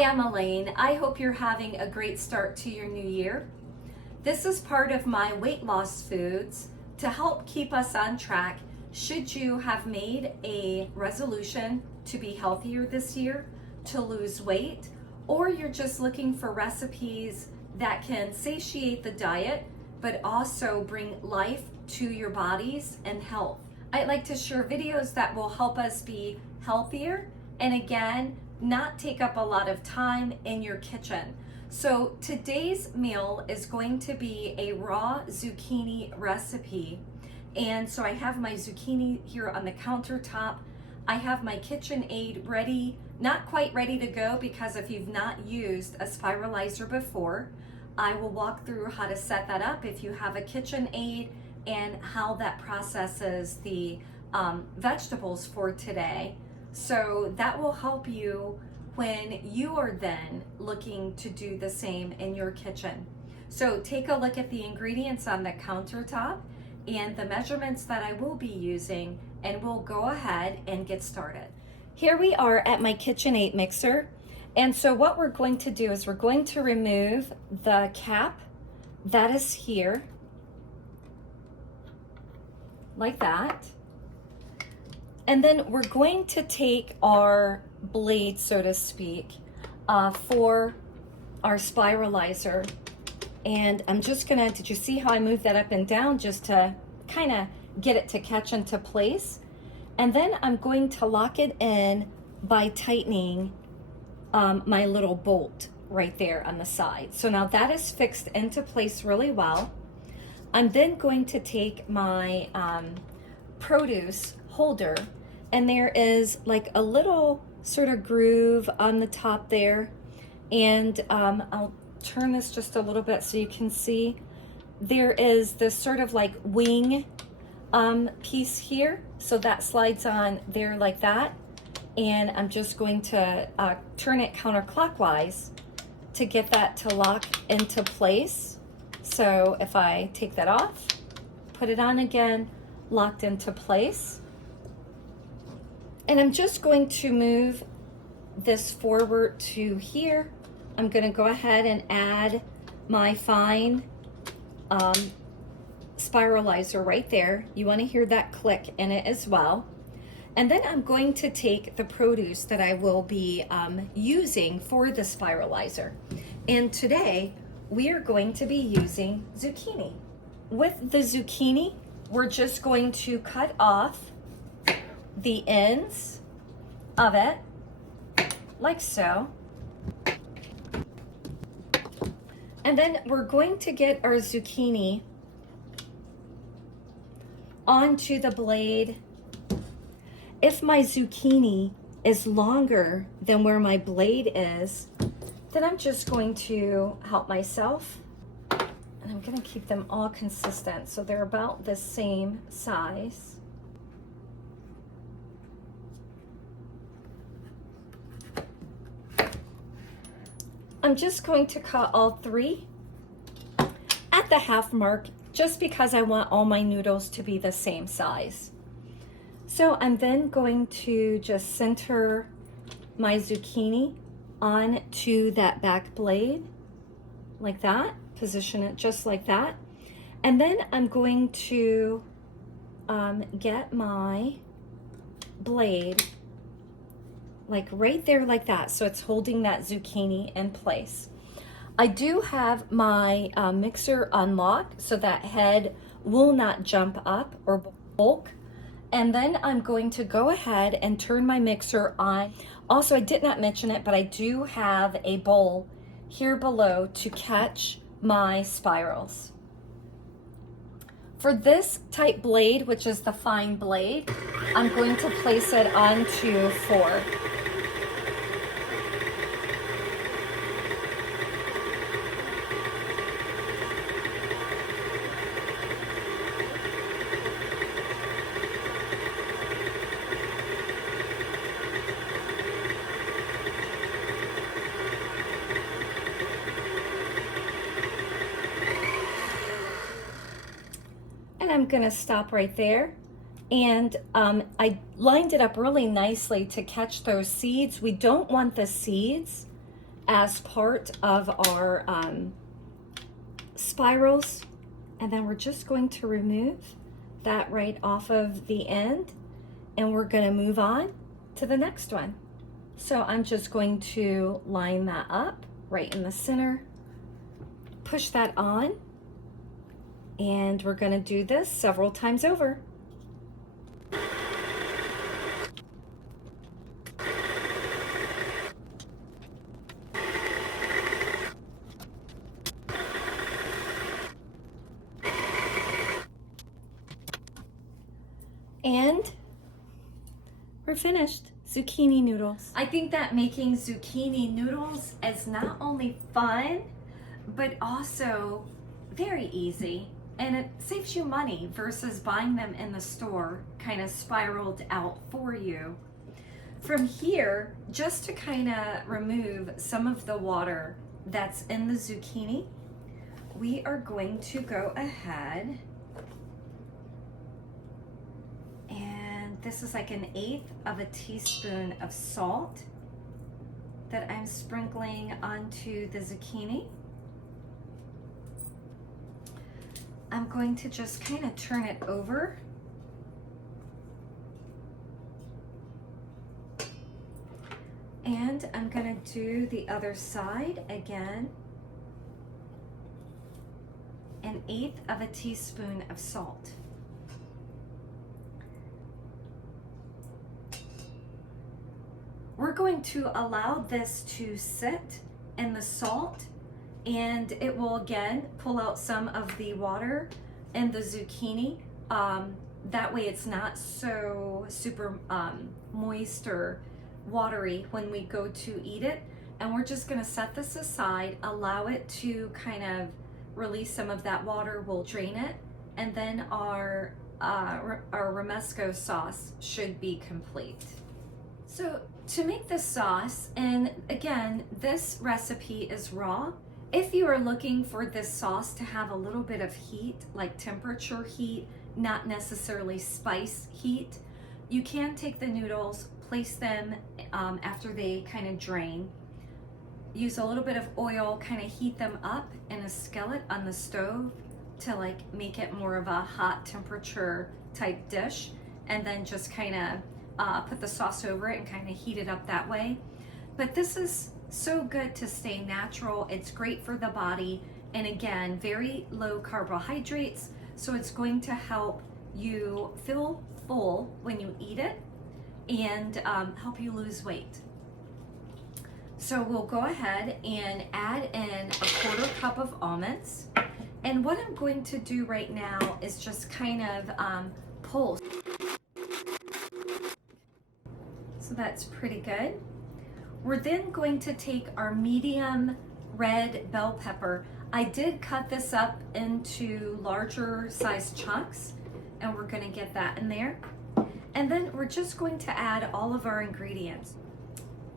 Hi, I'm Elaine. I hope you're having a great start to your new year. This is part of my weight loss foods to help keep us on track should you have made a resolution to be healthier this year, to lose weight, or you're just looking for recipes that can satiate the diet but also bring life to your bodies and health. I'd like to share videos that will help us be healthier and again, not take up a lot of time in your kitchen. So today's meal is going to be a raw zucchini recipe. And so I have my zucchini here on the countertop. I have my KitchenAid ready, not quite ready to go, because if you've not used a spiralizer before, I will walk through how to set that up if you have a KitchenAid and how that processes the vegetables for today. So that will help you when you are then looking to do the same in your kitchen. So take a look at the ingredients on the countertop and the measurements that I will be using, and we'll go ahead and get started. Here we are at my KitchenAid mixer. And so what we're going to do is we're going to remove the cap that is here, like that. And then we're going to take our blade, so to speak, for our spiralizer. And I'm just gonna, did you see how I moved that up and down just to kind of get it to catch into place? And then I'm going to lock it in by tightening my little bolt right there on the side. So now that is fixed into place really well. I'm then going to take my produce holder, and there is like a little sort of groove on the top there. And I'll turn this just a little bit so you can see. There is this sort of like wing piece here. So that slides on there like that. And I'm just going to turn it counterclockwise to get that to lock into place. So if I take that off, put it on again, locked into place. And I'm just going to move this forward to here. I'm going to go ahead and add my fine spiralizer right there. You want to hear that click in it as well. And then I'm going to take the produce that I will be using for the spiralizer. And today we are going to be using zucchini. With the zucchini, we're just going to cut off the ends of it like so. And then we're going to get our zucchini onto the blade. If my zucchini is longer than where my blade is, then I'm just going to help myself. And I'm going to keep them all consistent so they're about the same size. I'm just going to cut all three at the half mark, just because I want all my noodles to be the same size. So I'm then going to just center my zucchini onto that back blade like that, position it just like that. And then I'm going to get my blade like right there like that, so it's holding that zucchini in place. I do have my mixer unlocked so that head will not jump up or bulk. And then I'm going to go ahead and turn my mixer on. Also, I did not mention it, but I do have a bowl here below to catch my spirals. For this type blade, which is the fine blade, I'm going to place it onto 4. I'm going to stop right there. And I lined it up really nicely to catch those seeds. We don't want the seeds as part of our spirals. And then we're just going to remove that right off of the end, and we're going to move on to the next one. So I'm just going to line that up right in the center, push that on, and we're going to do this several times over. And we're finished. Zucchini noodles. I think that making zucchini noodles is not only fun, but also very easy. And it saves you money versus buying them in the store, kind of spiraled out for you. From here, just to kind of remove some of the water that's in the zucchini, we are going to go ahead, and this is like 1/8 of a teaspoon of salt that I'm sprinkling onto the zucchini. I'm going to just kind of turn it over. And I'm going to do the other side again. 1/8 of a teaspoon of salt. We're going to allow this to sit in the salt, and it will again pull out some of the water in the zucchini. That way it's not so super moist or watery when we go to eat it. And we're just going to set this aside, allow it to kind of release some of that water. We'll drain it, and then our Romesco sauce should be complete. So to make this sauce, and again, this recipe is raw. If you are looking for this sauce to have a little bit of heat, like temperature heat, not necessarily spice heat, you can take the noodles, place them after they kind of drain, use a little bit of oil, kind of heat them up in a skillet on the stove to like make it more of a hot temperature type dish, and then just kind of put the sauce over it and kind of heat it up that way. But this is so good to stay natural. It's great for the body, and again, very low carbohydrates, so it's going to help you feel full when you eat it and help you lose weight. So we'll go ahead and add in 1/4 cup of almonds, and what I'm going to do right now is just kind of pulse. So that's pretty good. We're then going to take our medium red bell pepper. I did cut this up into larger size chunks, and we're going to get that in there. And then we're just going to add all of our ingredients.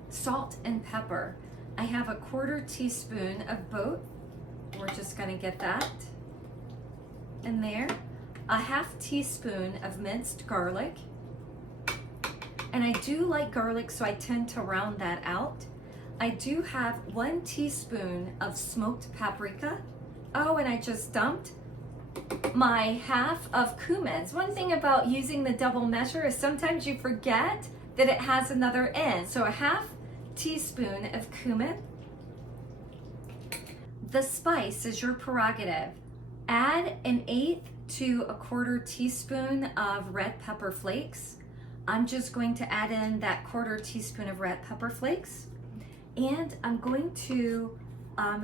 Salt and pepper. I have 1/4 teaspoon of both. We're just going to get that in there. 1/2 teaspoon of minced garlic. And I do like garlic, so I tend to round that out. I do have 1 teaspoon of smoked paprika. Oh, and I just dumped my 1/2 of cumins. One thing about using the double measure is sometimes you forget that it has another N. So 1/2 teaspoon of cumin. The spice is your prerogative. Add 1/8 to 1/4 teaspoon of red pepper flakes. I'm just going to add in that 1/4 teaspoon of red pepper flakes, and I'm going to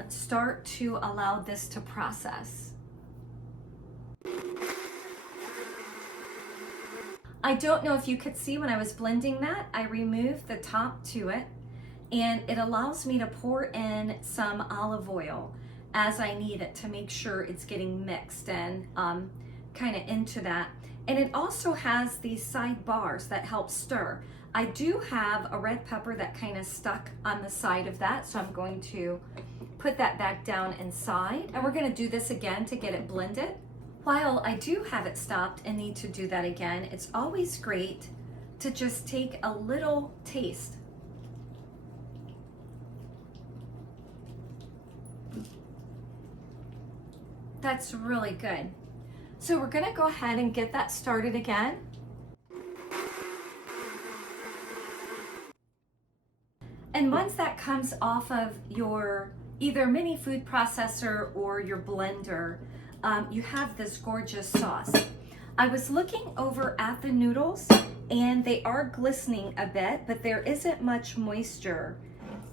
start to allow this to process. I don't know if you could see when I was blending that, I removed the top to it, and it allows me to pour in some olive oil as I need it to make sure it's getting mixed and kind of into that. And it also has these side bars that help stir. I do have a red pepper that kind of stuck on the side of that, so I'm going to put that back down inside. And we're going to do this again to get it blended. While I do have it stopped and need to do that again, it's always great to just take a little taste. That's really good. So we're gonna go ahead and get that started again. And once that comes off of your either mini food processor or your blender, you have this gorgeous sauce. I was looking over at the noodles and they are glistening a bit, but there isn't much moisture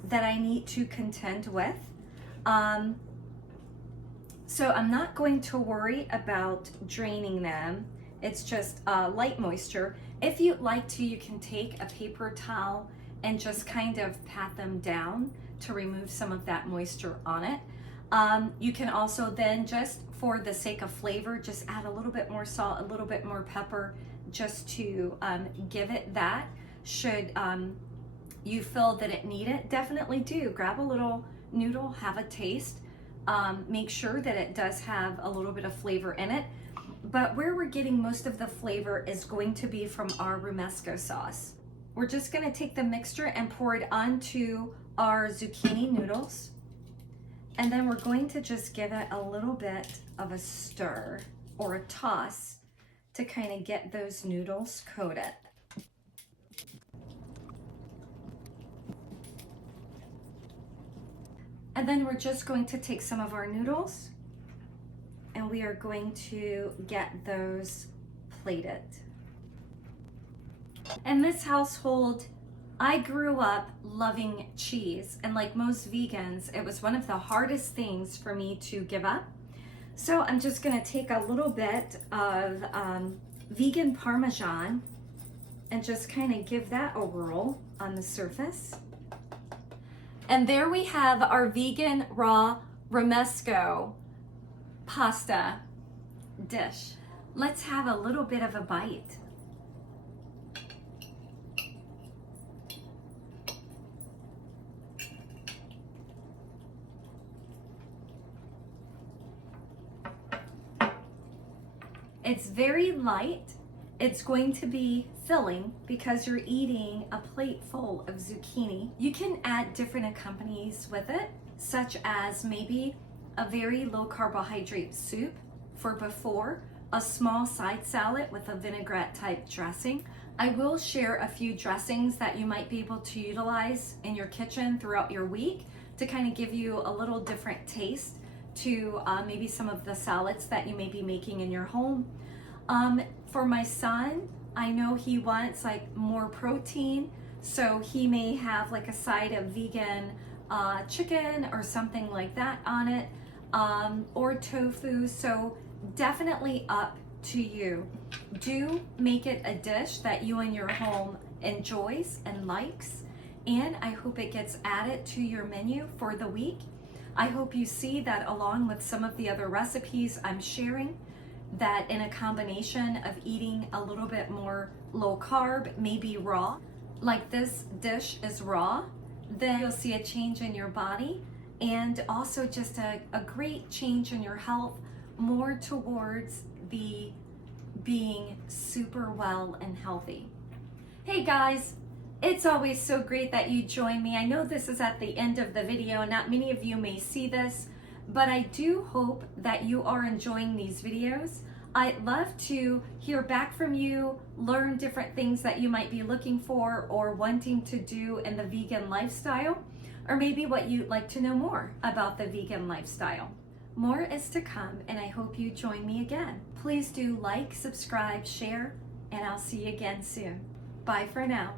that I need to contend with. So I'm not going to worry about draining them. It's just light moisture. If you'd like to, you can take a paper towel and just kind of pat them down to remove some of that moisture on it. You can also then, just for the sake of flavor, just add a little bit more salt, a little bit more pepper, just to give it that. Should you feel that it need it, definitely do. Grab a little noodle, have a taste. Make sure that it does have a little bit of flavor in it. But where we're getting most of the flavor is going to be from our Romesco sauce. We're just gonna take the mixture and pour it onto our zucchini noodles. And then we're going to just give it a little bit of a stir or a toss to kind of get those noodles coated. And then we're just going to take some of our noodles and we are going to get those plated. In this household, I grew up loving cheese, and like most vegans, it was one of the hardest things for me to give up. So I'm just gonna take a little bit of vegan Parmesan and just kind of give that a whirl on the surface. And there we have our vegan raw Romesco pasta dish. Let's have a little bit of a bite. It's very light. It's going to be filling because you're eating a plate full of zucchini. You can add different accompaniments with it, such as maybe a very low carbohydrate soup for before, a small side salad with a vinaigrette type dressing. I will share a few dressings that you might be able to utilize in your kitchen throughout your week to kind of give you a little different taste to maybe some of the salads that you may be making in your home. For my son, I know he wants like more protein, so he may have like a side of vegan chicken or something like that on it, or tofu. So definitely up to you. Do make it a dish that you and your home enjoys and likes, and I hope it gets added to your menu for the week. I hope you see that along with some of the other recipes I'm sharing, that in a combination of eating a little bit more low carb, maybe raw, like this dish is raw, then you'll see a change in your body and also just a great change in your health, more towards the being super well and healthy. Hey guys, it's always so great that you join me. I know this is at the end of the video, not many of you may see this, but I do hope that you are enjoying these videos. I'd love to hear back from you, learn different things that you might be looking for or wanting to do in the vegan lifestyle, or maybe what you'd like to know more about the vegan lifestyle. More is to come, and I hope you join me again. Please do like, subscribe, share, and I'll see you again soon. Bye for now.